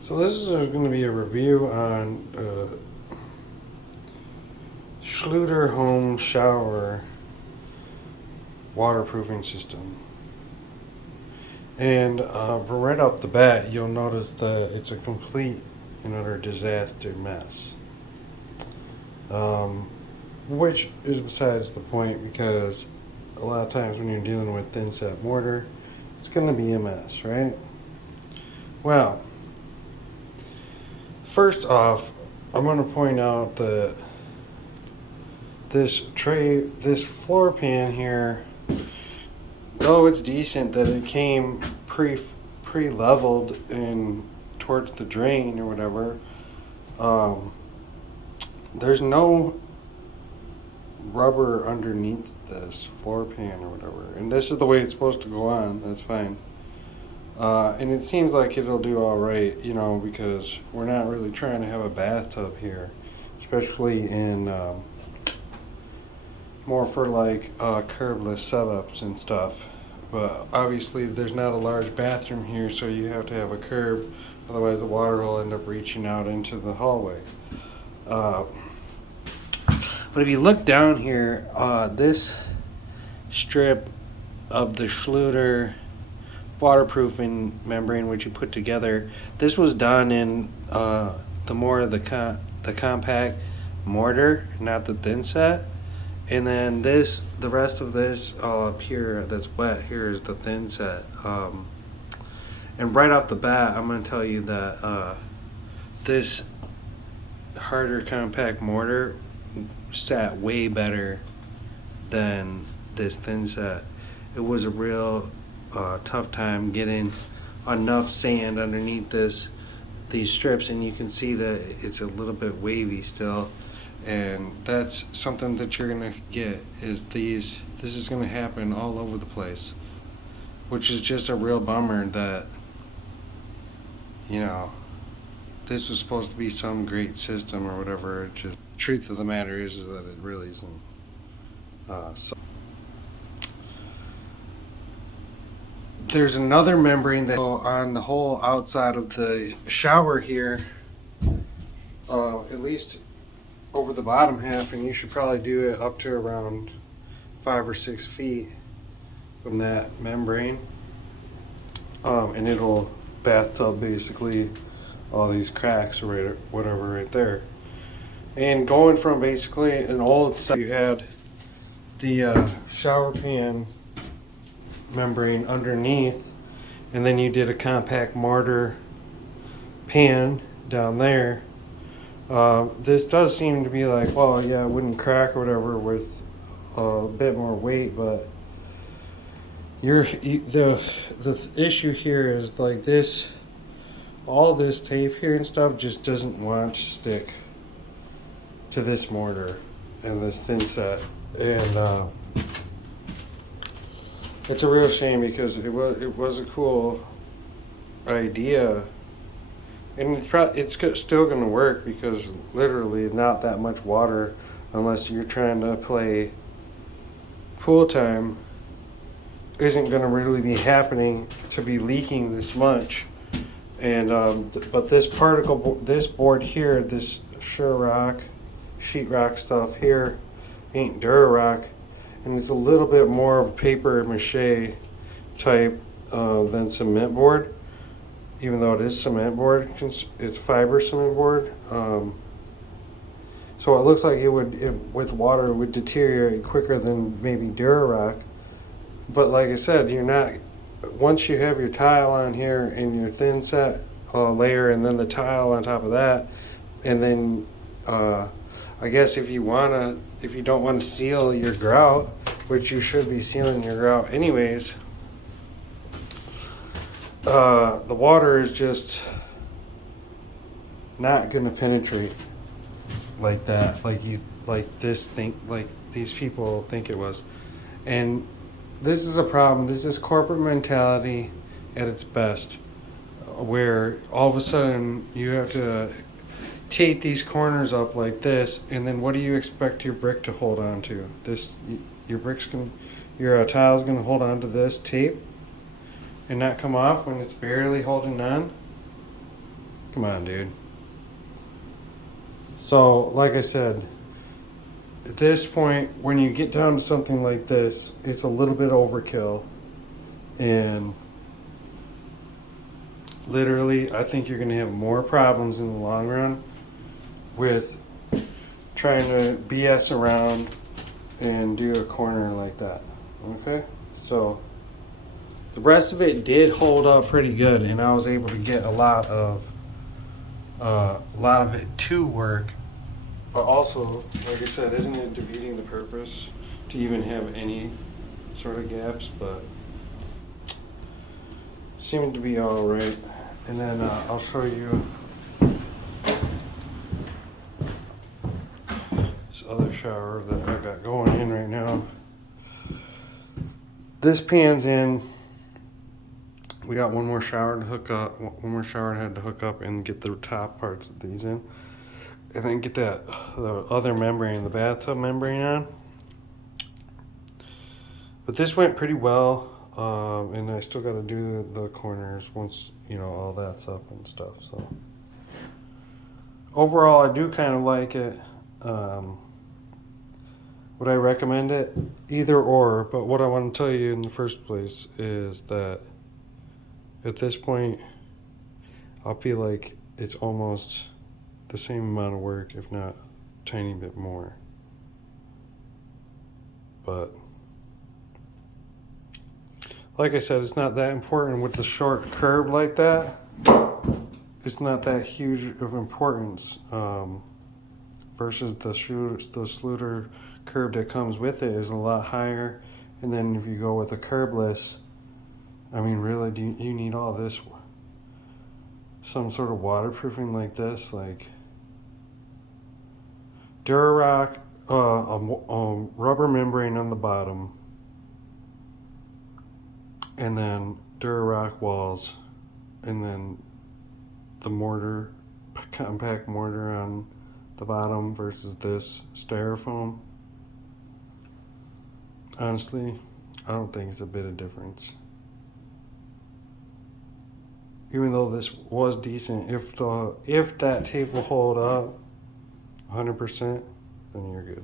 So this is going to be a review on Shluter Home Shower waterproofing system. And right off the bat, you'll notice that it's a complete and utter disaster mess. Which is besides the point, because a lot of times when you're dealing with thin set mortar, it's going to be a mess, right? Well, first off, I'm going to point out that this floor pan here, though it's decent that it came pre-leveled in towards the drain or whatever, there's no rubber underneath this floor pan or whatever, and this is the way it's supposed to go on. That's fine. And it seems like it'll do all right, you know, because we're not really trying to have a bathtub here, especially in more for like curbless setups and stuff. But obviously there's not a large bathroom here, so you have to have a curb, otherwise the water will end up reaching out into the hallway. But if you look down here, this strip of the Shluter waterproofing membrane which you put together, this was done in the compact mortar, not the thin set. And then the rest of this up here that's wet here is the thin set. And right off the bat, I'm going to tell you that this harder compact mortar sat way better than this thin set. It was a real tough time getting enough sand underneath these strips, and you can see that it's a little bit wavy still, and that's something that you're gonna get is this is gonna happen all over the place, which is just a real bummer that, you know, this was supposed to be some great system or whatever. It just, the truth of the matter is that it really isn't. So there's another membrane that on the whole outside of the shower here, at least over the bottom half, and you should probably do it up to around 5 or 6 feet from that membrane, and it'll bathtub basically all these cracks or whatever right there. And going from basically an old set, you had the shower pan membrane underneath, and then you did a compact mortar pan down there. This does seem to be like, well, yeah, it wouldn't crack or whatever with a bit more weight, but the issue here is like this, all this tape here and stuff just doesn't want to stick to this mortar and this thin set, and it's a real shame because it was a cool idea, and it's still going to work because literally not that much water, unless you're trying to play pool time, isn't going to really be happening to be leaking this much. And but this board here, this sheetrock stuff here, ain't Durarock, and it's a little bit more of paper mache type than cement board, even though it is cement board. It's fiber cement board, so it looks like with water it would deteriorate quicker than maybe Durarock. But like I said, you're not, once you have your tile on here and your thin set layer, and then the tile on top of that, and then I guess if you don't want to seal your grout, which you should be sealing your grout anyways, the water is just not going to penetrate like that, like these people think it was. And this is a problem. This is corporate mentality at its best, where all of a sudden you have to tape these corners up like this, and then what do you expect your brick to hold on to? Your tile's gonna hold on to this tape and not come off when it's barely holding on? Come on, dude. So, like I said, at this point, when you get down to something like this, it's a little bit overkill. And literally, I think you're going to have more problems in the long run with trying to BS around and do a corner like that. Okay? So, the rest of it did hold up pretty good, and I was able to get a lot of it to work. But also, like I said, isn't it defeating the purpose to even have any sort of gaps? But seemed to be all right. And then I'll show you this other shower that I got going in right now. This pan's in. We got one more shower to hook up. One more shower I had to hook up and get the top parts of these in. And then get the other membrane, the bathtub membrane on. But this went pretty well, and I still got to do the corners once, you know, all that's up and stuff. So overall, I do kind of like it. Would I recommend it? Either or, but what I want to tell you in the first place is that at this point, I'll feel like it's almost the same amount of work, if not a tiny bit more. But like I said, it's not that important with the short curb like that. It's not that huge of importance versus the Shluter curb that comes with it is a lot higher. And then if you go with a curbless, I mean, really, do you need all this? Some sort of waterproofing like this, like Durarock, a rubber membrane on the bottom, and then Durarock walls, and then the mortar, compact mortar on the bottom versus this styrofoam. Honestly, I don't think it's a bit of difference. Even though this was decent, if that tape will hold up 100%, then you're good.